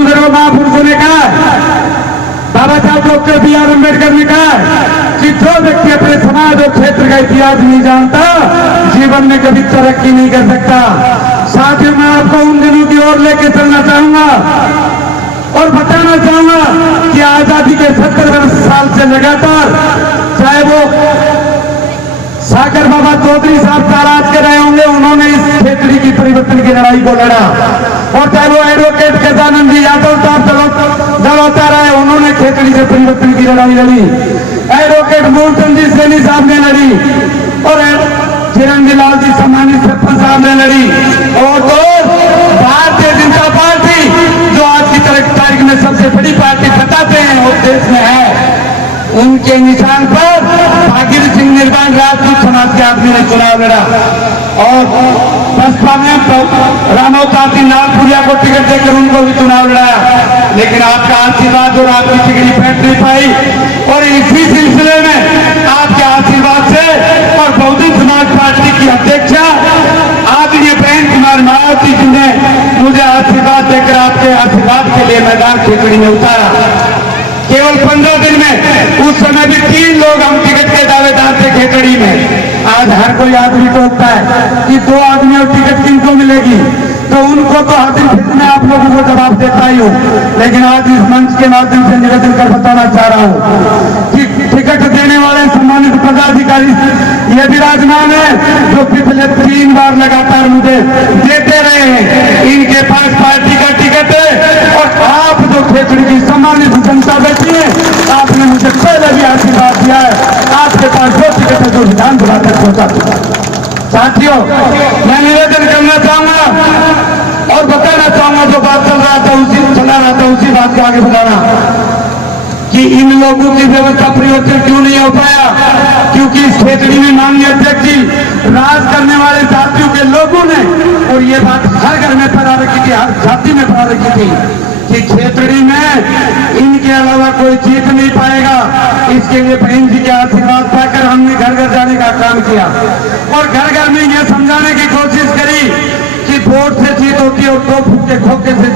बुजुर्ग महापुरुषों ने कहा, बाबा साहब डॉक्टर B.R. अम्बेडकर ने कहा कि जो व्यक्ति अपने समाज और क्षेत्र का इतिहास नहीं जानता जीवन में कभी तरक्की नहीं कर सकता। साथियों, मैं आपको उन दिनों की ओर लेके चलना चाहूंगा और बताना चाहूंगा कि आजादी के 70 साल से लगातार, चाहे वो सागर बाबा चौधरी साहब ताराज के रहे होंगे, उन्होंने इस खेतड़ी की परिवर्तन की लड़ाई को लड़ा, और चाहे वो एडवोकेट गजानंद जी यादव साहब दलौता रहे, उन्होंने खेतड़ी से परिवर्तन की लड़ाई लड़ी, एडवोकेट मूलचंद जी सैनी साहब ने लड़ी, और चिरंजी लाल जी सम्मानित सरपंच साहब ने लड़ी, और तो भारतीय जनता पार्टी जो आज की तारीख में सबसे बड़ी पार्टी बताते हैं और देश में है, उनके निशान पर भागीरथ सिंह निर्वाण राजपूत समाज के आदमी ने चुनाव लड़ा, और बसपा में रामवतासी नागपुरिया को टिकट देकर उनको भी चुनाव लड़ा, लेकिन आपका आशीर्वाद और आपकी टिकट बैठ नहीं पाई, और इसी सिलसिले में आपके आशीर्वाद से और बहुजन समाज पार्टी की अध्यक्षा आदरणीय बहन कुमार मायावती जी ने मुझे आशीर्वाद देकर आपके आशीर्वाद के लिए मैदान खेतड़ी में उतारा। केवल 15 दिन में, उस समय भी 3 लोग हम टिकट के दावेदार थे खेतड़ी में। आज हर कोई आदमी टोकता है कि 2 आदमियों टिकट किनको मिलेगी, तो उनको तो हर दिन मैं आप लोगों को जवाब देता ही हूँ, लेकिन आज इस मंच के माध्यम से निवेदन कर बताना चाह रहा हूँ कि टिकट देने वाले सम्मानित पदाधिकारी ये विराजमान है, जो पिछले 3 बार लगातार मुझे देते रहे हैं, इनके पास पार्टी का टिकट है, और आप जो खेतड़ी की सम्मानित जनता बैठी है, आपने मुझे पहले भी आशीर्वाद दिया है, आपके पास जो टिकट है जो विधानसभा तक पहुंचा। साथियों, मैं निवेदन करना चाहूंगा और बताना चाहूंगा, जो बात चला रहा था उसी बात को आगे बढ़ाना, कि इन लोगों की व्यवस्था परिवर्तन क्यों नहीं हो पाया, क्योंकि इस खेतड़ी में माननीय अध्यक्ष जी राज करने वाले साथियों के लोगों ने, और ये बात हर घर में फैला रखी थी, हर जाति में फैला रखी थी कि खेतड़ी में इनके अलावा कोई जीत नहीं पाएगा। इसके लिए बहन जी के आशीर्वाद पाकर हमने घर घर जाने का काम किया, और घर घर में यह समझाने की कोशिश करी कि वोट से जीत होती है, और 2 फुट के खोखे से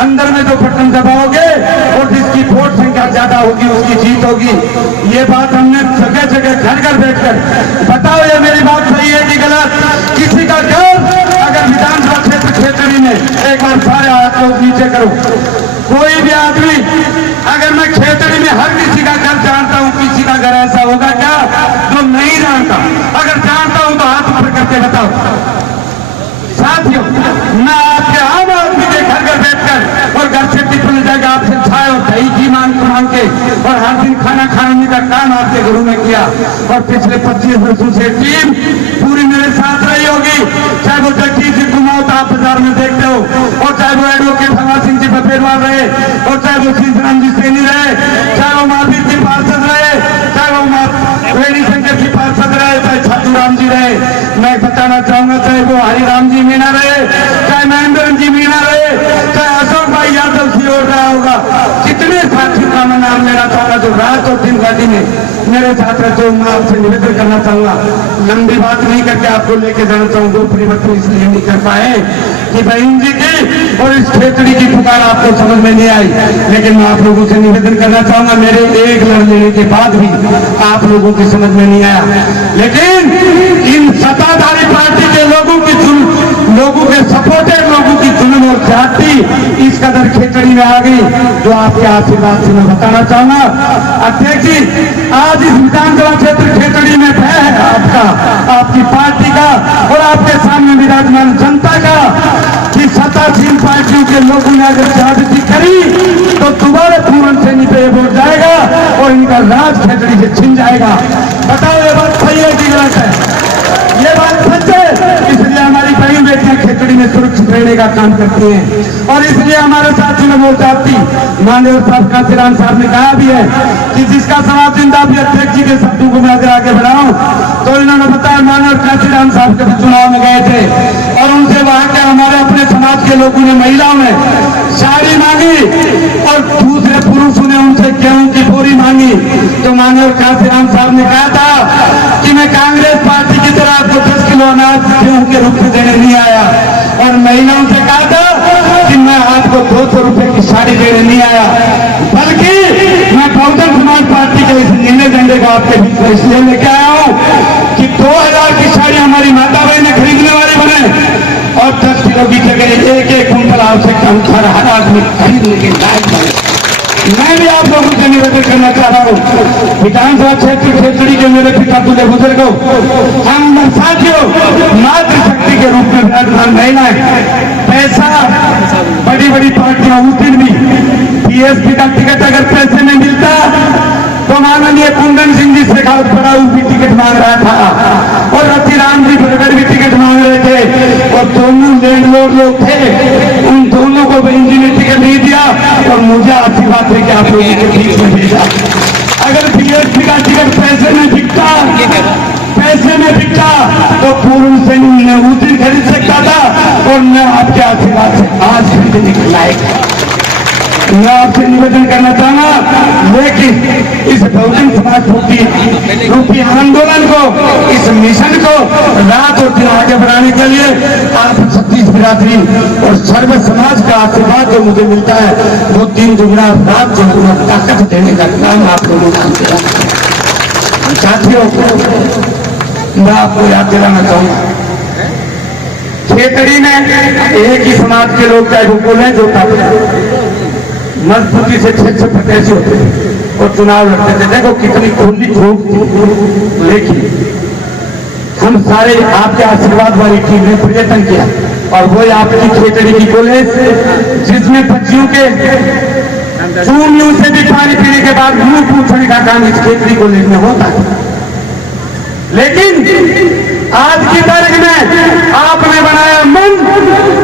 अंदर में जो बटन दबाओगे और जिसकी वोट संख्या ज्यादा होगी उसकी जीत होगी। ये बात हमने जगह जगह घर घर बैठकर, बताओ ये मेरी बात सही है कि गलत? किसी का घर अगर विधानसभा क्षेत्र खेतड़ी में, एक बार सारे हाथ लोग नीचे करो, कोई भी आदमी, अगर मैं खेतड़ी में हर किसी का घर जानता हूं, किसी का घर ऐसा होगा क्या जो नहीं जानता? अगर जानता हूं तो हाथ ऊपर करके बताओ। साथियों, मैं आपके आम आदमी के घर घर बैठकर और घर से टिफिन जाएगा आपसे चाय और दही घी मांग के, और हर दिन खाना खाने का काम आपके घरों में किया, और पिछले 25 वर्षों से टीम पूरी मेरे साथ रही होगी, चाहे वो जगदीश जी कुमाऊं आप बाजार में देखते हो, और चाहे वो एडवोकेट हवा सिंह जी बपेरवाल रहे, और चाहे वो सीताराम जी सैनी रहे, चाहे वो महावीर जी पार्षद रहे, चाहे वो वेणी शंकर जी पार्षद रहे, चाहे छातू राम जी रहे, मैं बताना चाहूंगा, चाहे वो हरिराम जी मीणा रहे, चाहे महेंद्र जी मीणा रहे, चाहे अशोक भाई यादव जी ओर रहा होगा, कितने साथियों का मैं नाम लेना चाहूंगा जो रात और दिन गाड़ी में मेरे साथ रहते हो। मैं आपसे निवेदन करना चाहूंगा, लंबी बात नहीं करके आपको लेके जाना चाहूंगा। परिवर्तन इसलिए नहीं कर पाए कि बहन जी की और इस खेतड़ी की पुकार आपको समझ में नहीं आई, लेकिन मैं आप लोगों से निवेदन करना चाहूंगा, मेरे एक लड़ लेने के बाद भी आप लोगों की समझ में नहीं आया, लेकिन इन सत्ताधारी पार्टी के लोगों के सपोर्टेड लोगों की जुल्म और जाति इस कदर खेतड़ी में आ गई, जो आपके आशीर्वाद से मैं बताना चाहूंगा। अध्यक्ष जी, आज इस विधानसभा क्षेत्र खेतड़ी में भय है आपका, आपकी पार्टी का और आपके सामने विराजमान जनता का कि सत्तासीन पार्टियों के लोगों ने अगर ज्यादती करी तो दोबारा पूर्ण सैनी पे वोट जाएगा और इनका राज खेतड़ी से छिन जाएगा। बताओ ये बात सही है कि गलत है? ये बात सच है। इसलिए हमारी बहन बेटियां खेतड़ी में सुरक्षित रहने का काम करती हैं, और इसलिए हमारे साथियों ने वोट आपकी माननीय साहब काशीराम साहब ने कहा भी है कि जिसका सवाल जिंदा भी अध्यक्ष जी के शब्दों को मैं अगर आगे बढ़ाऊं तो इन्होंने बताया माननीय काशीराम साहब के चुनाव में गए थे और उनसे वहां के हमारे अपने समाज के लोगों ने, महिलाओं ने साड़ी मांगी और दूसरे पुरुषों ने उनसे गेहूं की बोरी मांगी, तो माननीय काशीराम साहब ने कहा था कि मैं कांग्रेस पार्टी की तरह आपको 10 किलो अनाज गेहूं के रूप में देने नहीं आया, और महिलाओं से कहा था कि मैं मैं आपको 200 रुपए की साड़ी देने नहीं आया, बल्कि मैं बहुजन समाज पार्टी के इस नीले झंडे को आपके बीच में इसलिए लेके आया हूं कि 2000 की साड़ी हमारी माता बहन खरीदने वाली बने और 10 किलो की जगह एक कुंटल आवश्यकता अनुसार हर आदमी खरीद लेके लायक बने। मैं भी आप लोगों से निवेदन करना चाह रहा हूँ, विधानसभा क्षेत्र खेतड़ी के मेरे पिता तुल्य बुजुर्गों, हम साथियों, मातृशक्ति के रूप में विराजमान महिलाएं, पैसा बड़ी बड़ी पार्टियां उस दिन भी बीएसपी का टिकट अगर पैसे में मिलता तो माननीय कुंदन सिंह जी शेखावत पड़ाऊ भी टिकट मांग रहा था और रतिराम जी बरगढ़ भी टिकट मांग रहे थे और दोनों लैंडलॉर्ड लोग थे, उन दोनों को बहन ने टिकट नहीं दिया और मुझे आशीर्वाद देके आप लोगों के बीच में भेजा। अगर बीएसपी का टिकट पैसे में बिकता तो पूर्ण सैनिक ने उस दिन खरीद सकता था और मैं आपके आशीर्वाद से आज खरीदने के लायक मैं आपसे निवेदन करना चाहूंगा। लेकिन इस बहुजन समाज रूपी आंदोलन को, इस मिशन को रात और दिन आगे बढ़ाने के लिए आप छत्तीस बिरादरी और सर्व समाज का आशीर्वाद जो मुझे मिलता है वो 3 दुगुना रात दुगुना ताकत देने का काम आप लोगों ने किया। साथियों, मैं आपको याद दिलाना चाहूंगा, खेतड़ी में एक ही समाज के लोग चाहे वो बोले जो मजबूती से 6 प्रत्याशी होते थे और चुनाव लड़ते थे। देखो कितनी खुली धूप थी, लेकिन हम सारे आपके आशीर्वाद वाली टीम ने प्रयत्न किया और वो आपकी खेतड़ी की कॉलेज जिसमें बच्चियों के चूमियों से भी पानी पीने के बाद मुंह पूछने का काम इस खेतड़ी कॉलेज में होता है। लेकिन आज की तारीख में आपने बनाया मन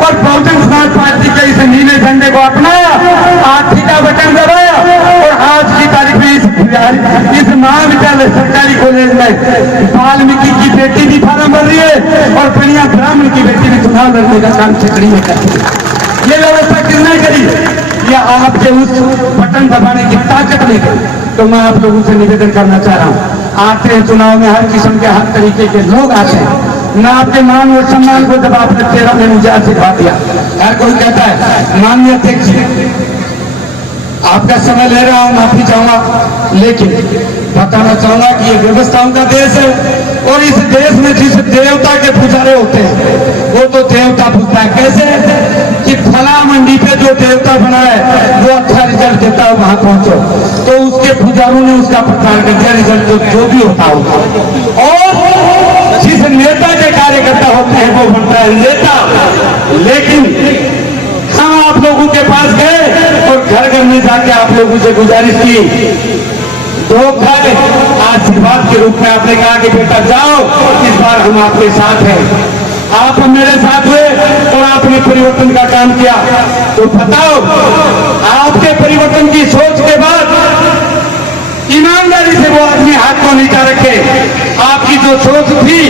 और बहुजन समाज पार्टी के इस नीले झंडे को अपनाया, आखिरी का बटन दबाया और आज की तारीख में इस महाविद्यालय सरकारी कॉलेज में वाल्मीकि की बेटी भी फार्म भर रही है और बढ़िया ब्राह्मण की बेटी भी चुनाव लड़ने का काम छेकड़ी में कर रही है। ये व्यवस्था किसने करी? या आपके उस बटन दबाने की ताकत नहीं करी। तो मैं आप लोगों से निवेदन करना चाह रहा हूँ, आते हैं चुनाव में हर किस्म के हर तरीके के लोग आते हैं, मैं आपके मान और सम्मान को जब आपने 13 में मुझे आशीर्वाद दिया, हर कोई कहता है माननीय अध्यक्ष जी आपका समय ले रहा हूं, माफी चाहूंगा, लेकिन बताना चाहूंगा कि ये व्यवस्थाओं का देश है और इस देश में जिस देवता के पुजारे होते हैं वो तो देवता पूछता है कैसे कि फला मंडी पे जो देवता बना है वो अच्छा रिजल्ट देता है, वहां पहुंचो, तो उसके पुजारों ने उसका प्रचार कर दिया, रिजल्ट तो जो भी होता होगा। और जिस नेता के कार्यकर्ता होते हैं वो बनता है नेता। लेकिन हम आप लोगों के पास गए और घर घर में जाके आप लोगों से गुजारिश की, धोखा आशीर्वाद के रूप में आपने कहा कि बेटा जाओ, इस बार हम आपके साथ हैं। आप मेरे साथ हुए और आपने परिवर्तन का काम किया, तो बताओ आपके परिवर्तन की सोच के बाद ईमानदारी से वो आदमी हाथ को नीचा रखे, आपकी जो सोच थी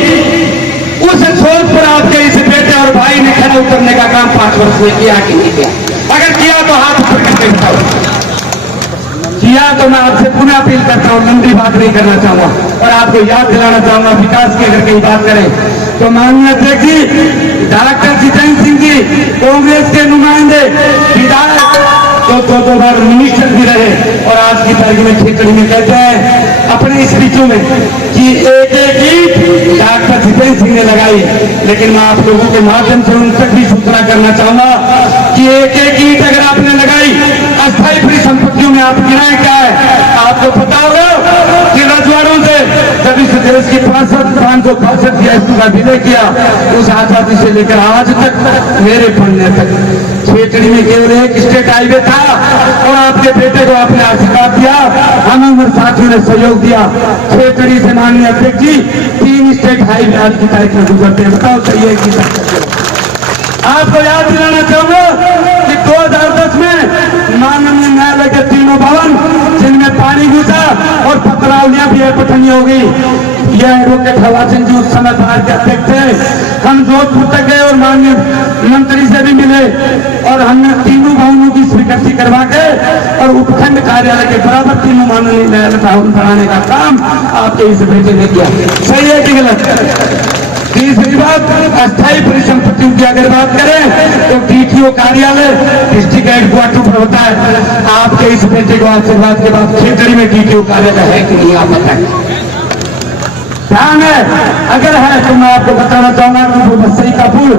उस सोच पर आपके इस बेटे और भाई ने खड़े उतरने का काम 5 वर्ष में किया कि नहीं किया? अगर किया तो हाथ ऊपर करके बताओ। किया तो मैं आपसे पुनः अपील करता हूँ, लंबी बात नहीं करना चाहूंगा और आपको याद दिलाना चाहूंगा, विकास की अगर कहीं बात करें तो माननीय अध्यक्ष जी डॉक्टर जितेंद्र सिंह जी कांग्रेस के नुमाइंदे विधायक तो 2 बार मिनिस्टर भी रहे और आज की तारीख में खेतड़ी में कहते हैं अपने स्पीचों में कि एक ईंट डॉक्टर जितेंद्र सिंह ने लगाई। लेकिन मैं आप लोगों के माध्यम से उन तक भी सूचना करना चाहूंगा कि एक ईंट अगर आपने लगाई, अस्थायी परिसंपत्तियों में आप गिराए क्या है? आपको पता होगा कि रजवाड़ों से जब इस देश की 565 GST का विलय किया, उस आजादी से लेकर आज तक मेरे पढ़ने तक खेतड़ी में केवल एक स्टेट हाईवे था और आपके बेटे को आपने आशीर्वाद दिया, हम उम्र साथियों ने सहयोग दिया। खेतड़ी से माननीय अध्यक्ष जी 3 स्टेट हाईवे आज की तारीख में गुजरते हैं। बताओ सही है कि आपको याद दिलाना चाहूंगा कि 2010 में माननीय न्यायालय के 3 भवन जिनमें पानी घुसा और पथरावलियां भी पठनी हो गई। यह एडवोकेट हवा सिंह जी उस समय भारत के अध्यक्ष थे। हम जोधपुर तक गए और माननीय मंत्री से भी मिले और हमने 3 भवनों की स्वीकृति करवा के और उपखंड कार्यालय के बराबर 3 माननीय न्यायालय भवन बनाने का काम आपके इस बेटे ने किया। सही है कि गलत? तीसरी बात, अस्थायी परिसंपत्तियों की अगर बात करें तो डीटीओ कार्यालय डिस्ट्रिक्ट हेडक्वार्टर पर होता है। आपके इस बेटे को आशीर्वाद के बाद खेतड़ी में डीटीओ कार्यालय है कि नहीं, आप बताएं। ध्यान है, अगर है तो मैं आपको बताना चाहूंगा कि बस्सई का पुल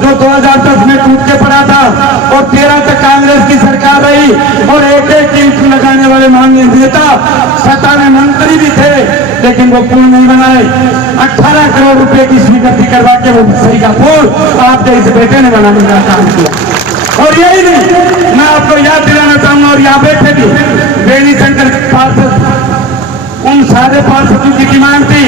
जो 2010 में टूट के पड़ा था और 13 तक कांग्रेस की सरकार रही और एक एक ईंट लगाने वाले माननीय नेता सत्ता में मंत्री भी थे, लेकिन वो पुल नहीं बनाए। 18 करोड़ रुपए की स्वीकृति करवा के वो बस्सई का पुल आपके इस बेटे ने बनाने का काम किया। और यही नहीं, मैं आपको याद दिलाना चाहूंगा, और यहाँ बैठे भी बेनी शंकर पार्षद, उन सारे पार्षदों की डिमांड थी